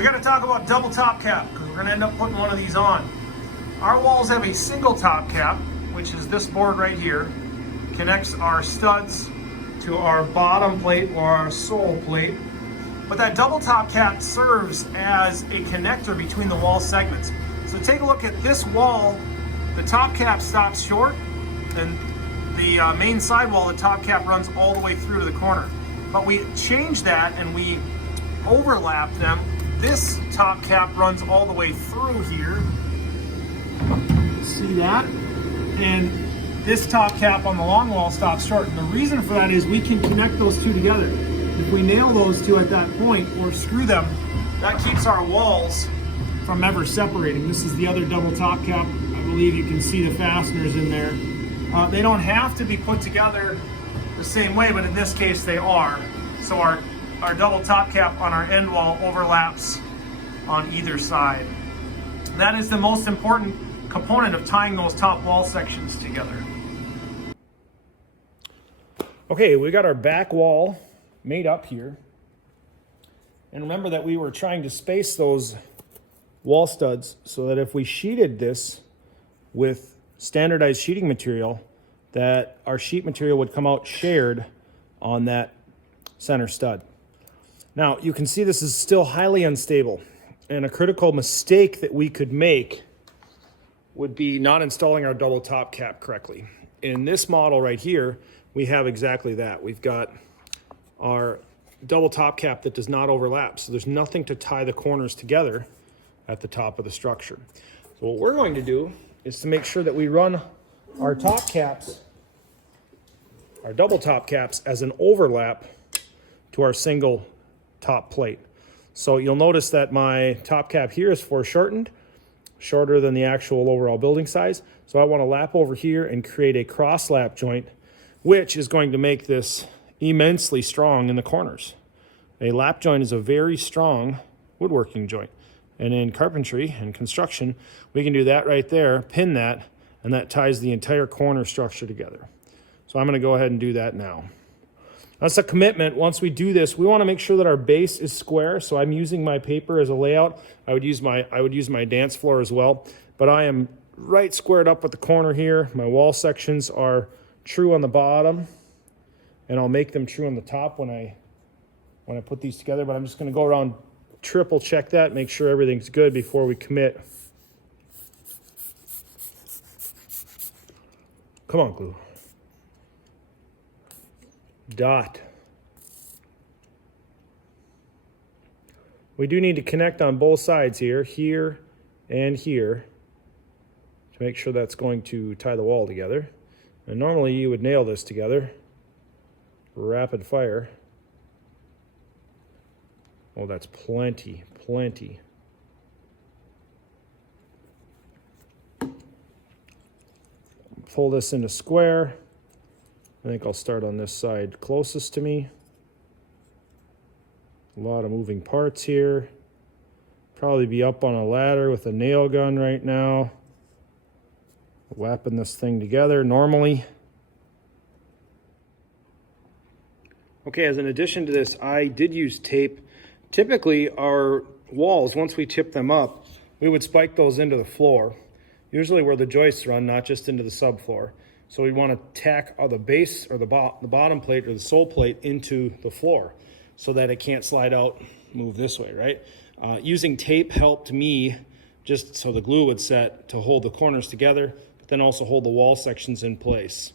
We got to talk about double top cap because we're going to end up putting one of these on. Our walls have a single top cap, which is this board right here. Connects our studs to our bottom plate or our sole plate. But that double top cap serves as a connector between the wall segments. So take a look at this wall. The top cap stops short, and the main sidewall, the top cap runs all the way through to the corner. But we changed that and we overlapped them. This top cap runs all the way through here. See that? And this top cap on the long wall stops short. And the reason for that is we can connect those two together. If we nail those two at that point or screw them, that keeps our walls from ever separating. This is the other double top cap. I believe you can see the fasteners in there. They don't have to be put together the same way, but in this case they are. So our double top cap on our end wall overlaps on either side. That is the most important component of tying those top wall sections together. Okay, we got our back wall made up here. And remember that we were trying to space those wall studs so that if we sheeted this with standardized sheeting material, that our sheet material would come out shared on that center stud. Now, you can see this is still highly unstable, and a critical mistake that we could make would be not installing our double top cap correctly. In this model right here, we have exactly that. We've got our double top cap that does not overlap, so there's nothing to tie the corners together at the top of the structure. So what we're going to do is to make sure that we run our top caps, our double top caps, as an overlap to our single top plate. So you'll notice that my top cap here is foreshortened, shorter than the actual overall building size. So I want to lap over here and create a cross lap joint, which is going to make this immensely strong in the corners. A lap joint is a very strong woodworking joint. And in carpentry and construction, we can do that right there, pin that, and that ties the entire corner structure together. So I'm going to go ahead and do that now. That's a commitment. Once we do this, we want to make sure that our base is square. So I'm using my paper as a layout. I would use my dance floor as well. But I am right squared up at the corner here. My wall sections are true on the bottom, and I'll make them true on the top when I put these together. But I'm just going to go around, triple check that, make sure everything's good before we commit. Come on, glue. Dot. We do need to connect on both sides here, and here, to make sure that's going to tie the wall together. And normally you would nail this together, rapid fire. Oh, that's plenty. Pull this into square. I think I'll start on this side closest to me. A lot of moving parts here. Probably be up on a ladder with a nail gun right now, lapping this thing together normally. Okay, as an addition to this, I did use tape. Typically, our walls, once we tip them up, we would spike those into the floor, usually where the joists run, not just into the subfloor. So we want to tack the base or the bottom plate or the sole plate into the floor so that it can't slide out, move this way, right? Using tape helped me just so the glue would set to hold the corners together, but then also hold the wall sections in place.